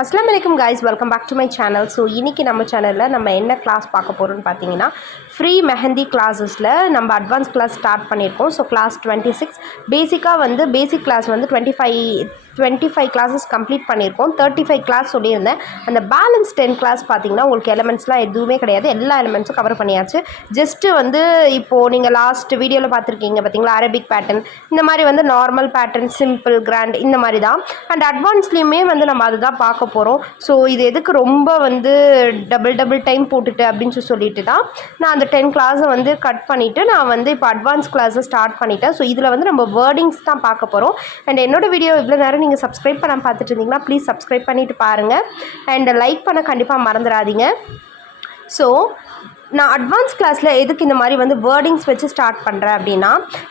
अस्सलाम वालेकुम guys, welcome back to my channel. So இன்றைக்கி நம்ம சேனலில் நம்ம என்ன கிளாஸ் பார்க்க போகிறோம்னு பார்த்தீங்கன்னா, ஃப்ரீ மெஹந்தி கிளாஸஸில் நம்ம அட்வான்ஸ் கிளாஸ் ஸ்டார்ட் பண்ணியிருக்கோம். ஸோ கிளாஸ் 26 பேசிக்காக வந்து பேசிக் கிளாஸ் வந்து 25 கிளாஸஸ் கம்ப்ளீட் பண்ணியிருக்கோம். 35 கிளாஸ் சொல்லியிருந்தேன். அந்த பேலன்ஸ் 10 கிளாஸ் பார்த்தீங்கன்னா உங்களுக்கு எலிமெண்ட்ஸ்லாம் எதுவுமே கிடையாது, எல்லா எலிமெண்ட்ஸும் கவர் பண்ணியாச்சு. ஜஸ்ட்டு வந்து இப்போது நீங்கள் லாஸ்ட் வீடியோவில் பார்த்துருக்கீங்க பார்த்தீங்களா, அரபிக் பேட்டர்ன், இந்த மாதிரி வந்து நார்மல் பேட்டர்ன், சிம்பிள், கிராண்ட், இந்த மாதிரி தான். அண்ட் அட்வான்ஸ்லேயுமே வந்து நம்ம அதுதான் பார்க்க போகிறோம். ஸோ இது எதுக்கு ரொம்ப வந்து டபுள் டைம் போட்டுட்டு அப்படின்னு சொல்லிட்டு தான் நான் அந்த 10 கிளாஸை வந்து கட் பண்ணிவிட்டு நான் வந்து இப்போ அட்வான்ஸ் கிளாஸை ஸ்டார்ட் பண்ணிட்டேன். ஸோ இதில் வந்து நம்ம வேர்டிங்ஸ் தான் பார்க்க போகிறோம். அண்ட் என்னோட வீடியோ இவ்வளோ நேரம் நீங்கள் சப்ஸ்கிரைப் பண்ண பார்த்துட்டு இருந்தீங்கன்னா ப்ளீஸ் சப்ஸ்கிரைப் பண்ணிவிட்டு பாருங்கள். அண்ட் லைக் பண்ண கண்டிப்பாக மறந்துடாதீங்க. ஸோ நான் அட்வான்ஸ் கிளாஸில் எதுக்கு இந்த மாதிரி வந்து வேர்டிங்ஸ் வச்சு ஸ்டார்ட் பண்ணுறேன் அப்படின்னா,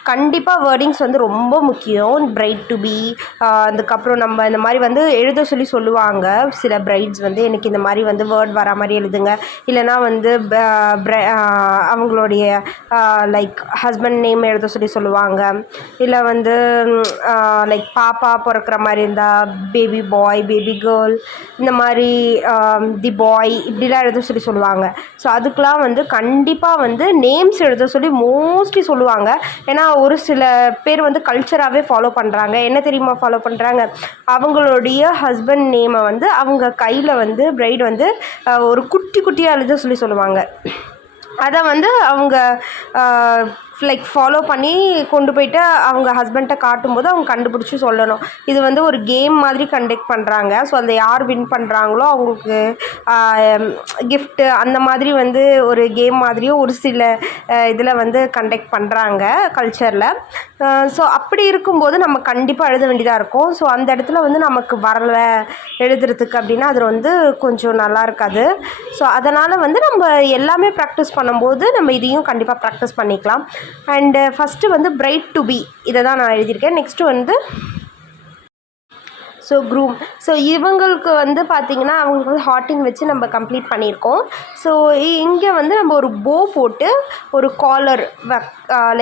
கண்டிப்பாக வேர்டிங்ஸ் வந்து ரொம்ப முக்கியம். பிரைட் டு பி, அதுக்கப்புறம் நம்ம இந்த மாதிரி வந்து எழுத சொல்லுவாங்க சில பிரைட்ஸ் வந்து, எனக்கு இந்த மாதிரி வந்து வேர்ட் வர மாதிரி எழுதுங்க, இல்லைனா வந்து அவங்களுடைய லைக் ஹஸ்பண்ட் நேம் எழுத சொல்லுவாங்க, இல்லை வந்து லைக் பாப்பா பிறக்கிற மாதிரி இருந்தால் பேபி பாய், பேபி கேர்ள், இந்த மாதிரி தி பாய், இப்படிலாம் எழுத சொல்லுவாங்க. ஸோ அதுக்கெலாம் வந்து கண்டிப்பாக வந்து நேம்ஸ் எழுத சொல்லி மோஸ்ட்லி சொல்லுவாங்க. ஏன்னா ஒரு சில பேர் வந்து கல்ச்சராகவே ஃபாலோ பண்ணுறாங்க. என்ன தெரியுமா ஃபாலோ பண்ணுறாங்க, அவங்களுடைய ஹஸ்பண்ட் நேமை வந்து அவங்க கையில் வந்து பிரைட் வந்து ஒரு குட்டியாக எழுத சொல்லுவாங்க. அதை வந்து அவங்க லைக் ஃபாலோ பண்ணி கொண்டு போய்ட்டு அவங்க ஹஸ்பண்ட்டை காட்டும்போது அவங்க கண்டுபிடிச்சி சொல்லணும். இது வந்து ஒரு கேம் மாதிரி கண்டக்ட் பண்ணுறாங்க. ஸோ அந்த யார் வின் பண்ணுறாங்களோ அவங்களுக்கு கிஃப்ட்டு, அந்த மாதிரி வந்து ஒரு கேம் மாதிரியும் ஒரு சில இதில் வந்து கண்டக்ட் பண்ணுறாங்க கல்ச்சரில். ஸோ அப்படி இருக்கும்போது நம்ம கண்டிப்பாக எழுத வேண்டியதாக இருக்கும். ஸோ அந்த இடத்துல வந்து நமக்கு வரலை எழுதுறதுக்கு அப்படின்னா அது வந்து கொஞ்சம் நல்லா இருக்காது. ஸோ அதனால் வந்து நம்ம எல்லாமே ப்ராக்டிஸ் பண்ணும்போது நம்ம இதையும் கண்டிப்பாக ப்ராக்டிஸ் பண்ணிக்கலாம். அண்டு ஃபஸ்ட்டு வந்து பிரைட் டு பி, இதை தான் நான் எழுதியிருக்கேன். நெக்ஸ்ட்டு வந்து ஸோ க்ரூம். ஸோ இவங்களுக்கு வந்து பார்த்திங்கன்னா அவங்களுக்கு வந்து ஹார்ட்டின் வச்சு நம்ம கம்ப்ளீட் பண்ணியிருக்கோம். ஸோ இங்கே வந்து நம்ம ஒரு போ போட்டு ஒரு காலர்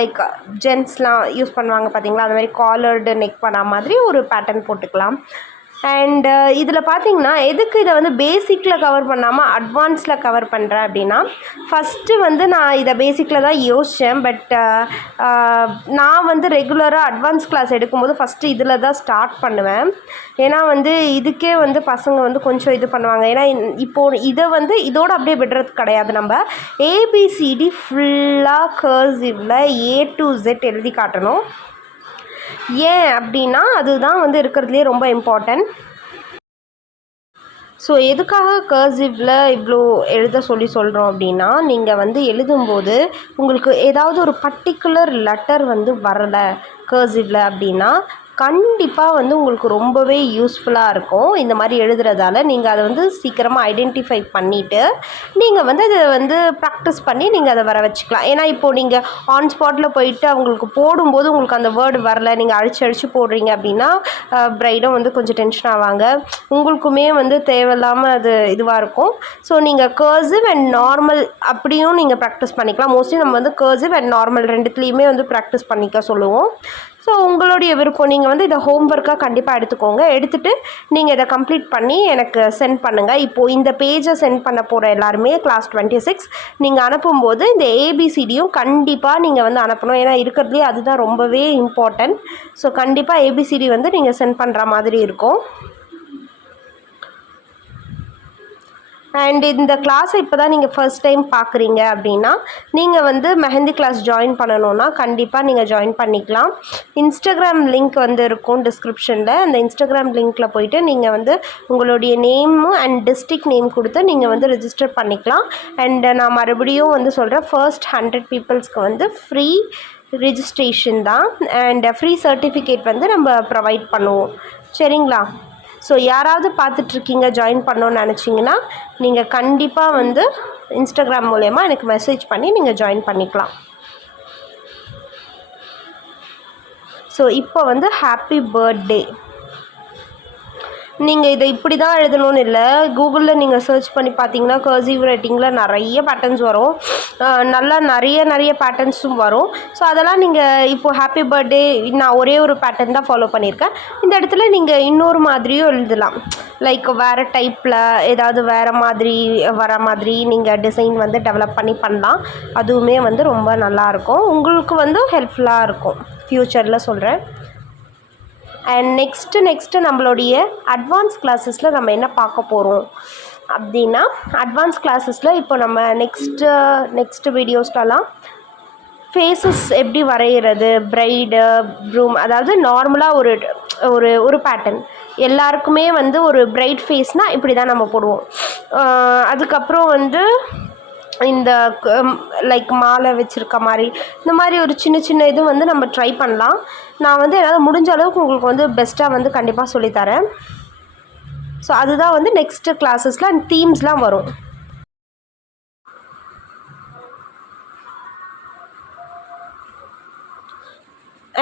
லைக் ஜென்ட்ஸ்லாம் யூஸ் பண்ணுவாங்க பார்த்திங்களா, அந்த மாதிரி காலர்டு நெக் பண்ண மாதிரி ஒரு பேட்டர்ன் போட்டுக்கலாம். அண்டு இதில் பார்த்திங்கன்னா எதுக்கு இதை வந்து பேசிக்கில் கவர் பண்ணாமல் அட்வான்ஸில் கவர் பண்ணுறேன் அப்படின்னா, ஃபஸ்ட்டு வந்து நான் இதை பேசிக்கில் தான் யோசித்தேன். பட் நான் வந்து ரெகுலராக அட்வான்ஸ் கிளாஸ் எடுக்கும்போது ஃபஸ்ட்டு இதில் தான் ஸ்டார்ட் பண்ணுவேன். ஏன்னா வந்து இதுக்கே வந்து பசங்க வந்து கொஞ்சம் இது பண்ணுவாங்க. ஏன்னா இப்போது இதை வந்து இதோடு அப்படியே விடுறது கிடையாது. நம்ம ஏபிசிடி ஃபுல்லாக கர்சிவில் A to Z எழுதி காட்டணும். ஏன் அப்படின்னா அதுதான் வந்து இருக்கிறதுலே ரொம்ப இம்பார்ட்டன்ட். ஸோ எதுக்காக கர்சிவில் இவ்வளோ எழுத சொல்கிறோம் அப்படின்னா, நீங்கள் வந்து எழுதும்போது உங்களுக்கு ஏதாவது ஒரு பர்டிகுலர் லெட்டர் வந்து வரலை கர்சிவில் அப்படின்னா கண்டிப்பாக வந்து உங்களுக்கு ரொம்பவே யூஸ்ஃபுல்லாக இருக்கும். இந்த மாதிரி எழுதுறதால நீங்கள் அதை வந்து சீக்கிரமாக ஐடென்டிஃபை பண்ணிவிட்டு நீங்கள் வந்து அதை வந்து ப்ராக்டிஸ் பண்ணி நீங்கள் அதை வர வச்சுக்கலாம். ஏன்னா இப்போது நீங்கள் ஆன் ஸ்பாட்டில் போயிட்டு அவங்களுக்கு போடும்போது உங்களுக்கு அந்த வேர்டு வரலை, நீங்கள் அழிச்சு போடுறீங்க அப்படின்னா பிரைடும் வந்து கொஞ்சம் டென்ஷன் ஆவாங்க, உங்களுக்குமே வந்து தேவையில்லாமல் அது இதுவாக இருக்கும். ஸோ நீங்கள் கர்சிவ் அண்ட் நார்மல் அப்படியும் நீங்கள் ப்ராக்டிஸ் பண்ணிக்கலாம். மோஸ்ட்லி நம்ம வந்து கர்சிவ் அண்ட் நார்மல் ரெண்டுத்துலேயுமே வந்து ப்ராக்டிஸ் பண்ணிக்க சொல்லுவோம். ஸோ உங்களுடைய விருப்பம். நீங்கள் வந்து இதை ஹோம் ஒர்க்காக கண்டிப்பாக எடுத்துக்கோங்க. எடுத்துகிட்டு நீங்கள் இதை கம்ப்ளீட் பண்ணி எனக்கு சென்ட் பண்ணுங்கள். இப்போது இந்த பேஜை சென்ட் பண்ண போகிற எல்லாருமே கிளாஸ் 26 நீங்கள் அனுப்பும்போது இந்த ஏபிசிடியும் கண்டிப்பாக நீங்கள் வந்து அனுப்பணும். ஏன்னா இருக்கிறதுலே அதுதான் ரொம்பவே இம்பார்ட்டன்ட். ஸோ கண்டிப்பாக ஏபிசிடி வந்து நீங்கள் சென்ட் பண்ணுற மாதிரி இருக்கும். அண்ட் இந்த கிளாஸை இப்போ தான் நீங்கள் ஃபர்ஸ்ட் டைம் பார்க்குறீங்க அப்படின்னா நீங்கள் வந்து மெஹந்தி கிளாஸ் ஜாயின் பண்ணணுன்னா கண்டிப்பாக நீங்கள் ஜாயின் பண்ணிக்கலாம். இன்ஸ்டாகிராம் லிங்க் வந்து இருக்கும் டிஸ்கிரிப்ஷனில். அந்த இன்ஸ்டாகிராம் லிங்க்கில் போய்ட்டு நீங்கள் வந்து உங்களுடைய நேமும் அண்ட் டிஸ்ட்ரிக்ட் நேம் கொடுத்து நீங்கள் வந்து ரெஜிஸ்டர் பண்ணிக்கலாம். அண்ட் நான் மறுபடியும் வந்து சொல்கிறேன், ஃபர்ஸ்ட் 100 பீப்புள்ஸ்க்கு வந்து ஃப்ரீ ரிஜிஸ்ட்ரேஷன் தான். அண்ட் ஃப்ரீ சர்டிஃபிகேட் வந்து நம்ம ப்ரொவைட் பண்ணுவோம். சரிங்களா? ஸோ யாராவது பார்த்துட்ருக்கீங்க ஜாயின் பண்ணணுன்னு நினச்சிங்கன்னா நீங்கள் கண்டிப்பாக வந்து இன்ஸ்டாகிராம் மூலயமா எனக்கு மெசேஜ் பண்ணி நீங்கள் ஜாயின் பண்ணிக்கலாம். ஸோ இப்போ வந்து ஹாப்பி பர்த்டே. நீங்கள் இதை இப்படி தான் எழுதணும்னு இல்லை, கூகுளில் நீங்கள் சர்ச் பண்ணி பார்த்தீங்கன்னா கர்சிவ் ரைட்டிங்கில் நிறைய பேட்டர்ன்ஸ் வரும், நல்லா நிறைய பேட்டர்ன்ஸும் வரும். ஸோ அதெல்லாம் நீங்கள் இப்போது ஹாப்பி பர்த்டே நான் ஒரே ஒரு பேட்டர்ன் தான் ஃபாலோ பண்ணியிருக்கேன். இந்த இடத்துல நீங்கள் இன்னொரு மாதிரியும் எழுதலாம், லைக் வேறு டைப்பில் ஏதாவது வேறு மாதிரி வர மாதிரி நீங்கள் டிசைன் வந்து டெவலப் பண்ணலாம். அதுவுமே வந்து ரொம்ப நல்லாயிருக்கும், உங்களுக்கு வந்து ஹெல்ப்ஃபுல்லாக இருக்கும் ஃப்யூச்சரில் சொல்கிறேன். அண்ட் நெக்ஸ்ட்டு நம்மளுடைய அட்வான்ஸ் கிளாஸஸில் நம்ம என்ன பார்க்க போகிறோம் அப்படின்னா, அட்வான்ஸ் கிளாஸஸில் இப்போ நம்ம நெக்ஸ்ட்டு வீடியோஸ்லலாம் ஃபேஸஸ் எப்படி வரைகிறது, ப்ரைடு ப்ரூம், அதாவது நார்மலாக ஒரு பேட்டர்ன் எல்லாருக்குமே வந்து ஒரு பிரைட் ஃபேஸ்னால் இப்படி தான் நம்ம போடுவோம். அதுக்கப்புறம் வந்து இந்த லைக் மாலை வச்சுருக்க மாதிரி இந்த மாதிரி ஒரு சின்ன இது வந்து நம்ம ட்ரை பண்ணலாம். நான் வந்து என்னால் முடிஞ்ச அளவுக்கு உங்களுக்கு வந்து பெஸ்ட்டாக வந்து கண்டிப்பாக சொல்லித்தரேன். ஸோ அதுதான் வந்து நெக்ஸ்ட்டு கிளாஸஸில் அண்ட் தீம்ஸ்லாம் வரும்.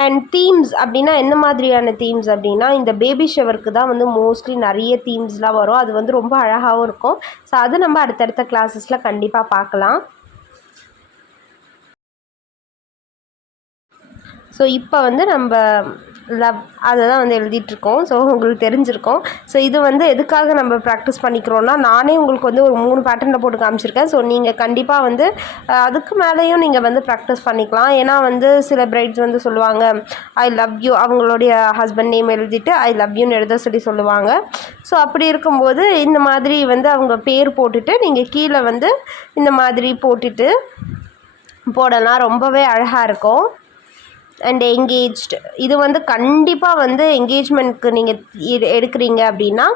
அண்ட் தீம்ஸ் அப்படின்னா என்ன மாதிரியான தீம்ஸ் அப்படின்னா, இந்த பேபி ஷவருக்கு தான் வந்து மோஸ்ட்லி நிறைய தீம்ஸ்லாம் வரும். அது வந்து ரொம்ப அழகாகவும் இருக்கும். ஸோ அது நம்ம அடுத்தடுத்த கிளாஸஸில் கண்டிப்பாக பார்க்கலாம். ஸோ இப்போ வந்து நம்ம லவ் அதை தான் வந்து எழுதிட்டுருக்கோம். ஸோ உங்களுக்கு தெரிஞ்சிருக்கும். ஸோ இது வந்து எதுக்காக நம்ம ப்ராக்டிஸ் பண்ணிக்கிறோன்னா, நானே உங்களுக்கு வந்து ஒரு 3 பேட்டர்னில் போட்டு காமிச்சிருக்கேன். ஸோ நீங்கள் கண்டிப்பாக வந்து அதுக்கு மேலேயும் நீங்கள் வந்து ப்ராக்டிஸ் பண்ணிக்கலாம். ஏன்னா வந்து சில பிரைட்ஸ் வந்து சொல்லுவாங்க ஐ லவ் யூ, அவங்களுடைய ஹஸ்பண்ட் நேம் எழுதிட்டு ஐ லவ் யூன்னு எழுத சொல்லுவாங்க. ஸோ அப்படி இருக்கும்போது இந்த மாதிரி வந்து அவங்க பேர் போட்டுட்டு நீங்கள் கீழே வந்து இந்த மாதிரி போட்டுட்டு போடலாம், ரொம்பவே அழகாக இருக்கும். அண்ட் எங்கேஜ்டு, இது வந்து கண்டிப்பாக வந்து என்கேஜ்மெண்ட்க்கு நீங்கள் எடுக்கிறீங்க அப்படின்னா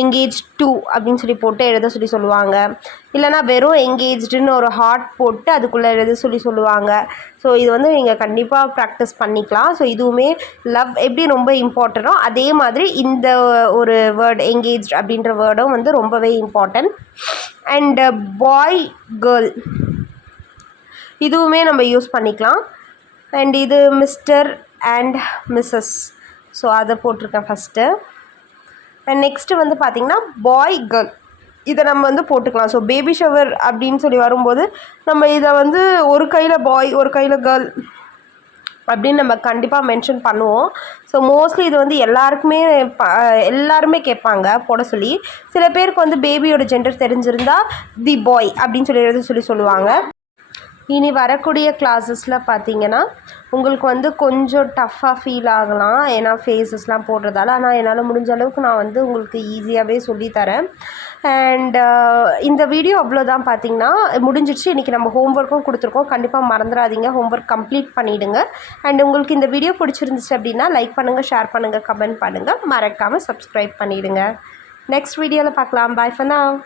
எங்கேஜ் 2 அப்படின்னு சொல்லி போட்டு எழுத சொல்லுவாங்க. இல்லைனா வெறும் எங்கேஜ்டுன்னு ஒரு ஹார்ட் போட்டு அதுக்குள்ளே எழுத சொல்லுவாங்க. ஸோ இது வந்து நீங்கள் கண்டிப்பாக ப்ராக்டிஸ் பண்ணிக்கலாம். ஸோ இதுவுமே லவ் எப்படி ரொம்ப இம்பார்ட்டண்ட்டோ அதே மாதிரி இந்த ஒரு வேர்டு எங்கேஜ்ட் அப்படின்ற வேர்டும் வந்து ரொம்பவே இம்பார்ட்டன்ட். அண்டு பாய் கேர்ள் இதுவுமே நம்ம யூஸ் பண்ணிக்கலாம். அண்ட் இது மிஸ்டர் அண்ட் மிஸ்ஸஸ், ஸோ அதை போட்டிருக்கேன் ஃபஸ்ட்டு. அண்ட் நெக்ஸ்ட்டு வந்து பார்த்திங்கன்னா பாய் கேர்ள், இதை நம்ம வந்து போட்டுக்கலாம். ஸோ பேபி ஷவர் அப்படின்னு சொல்லி வரும்போது நம்ம இதை வந்து ஒரு கையில் பாய் ஒரு கையில் கேர்ள் அப்படின்னு நம்ம கண்டிப்பாக மென்ஷன் பண்ணுவோம். ஸோ மோஸ்ட்லி இது வந்து எல்லாருமே கேட்பாங்க போட சொல்லி. சில பேருக்கு வந்து பேபியோட ஜெண்டர் தெரிஞ்சிருந்தால் தி பாய் அப்படின்னு சொல்லி எழுத சொல்லுவாங்க. இனி வரக்கூடிய கிளாஸஸில் பார்த்திங்கன்னா உங்களுக்கு வந்து கொஞ்சம் டஃப்பாக ஃபீல் ஆகலாம், ஏன்னா ஃபேஸஸ்லாம் போடுறதால. ஆனால் என்னால் முடிஞ்ச அளவுக்கு நான் வந்து உங்களுக்கு ஈஸியாகவே சொல்லித்தரேன். அண்ட் இந்த வீடியோ அவ்வளோதான். பார்த்திங்கன்னா முடிஞ்சிடுச்சு. இன்றைக்கி நம்ம ஹோம்ஒர்க்கும் கொடுத்துருக்கோம், கண்டிப்பாக மறந்துடாதீங்க, ஹோம்ஒர்க் கம்ப்ளீட் பண்ணிவிடுங்க. அண்ட் உங்களுக்கு இந்த வீடியோ பிடிச்சிருந்துச்சு அப்படின்னா லைக் பண்ணுங்கள், ஷேர் பண்ணுங்கள், கமெண்ட் பண்ணுங்கள், மறக்காமல் சப்ஸ்கிரைப் பண்ணிவிடுங்க. நெக்ஸ்ட் வீடியோவில் பார்க்கலாம். பாய் ஃபார் நவ்.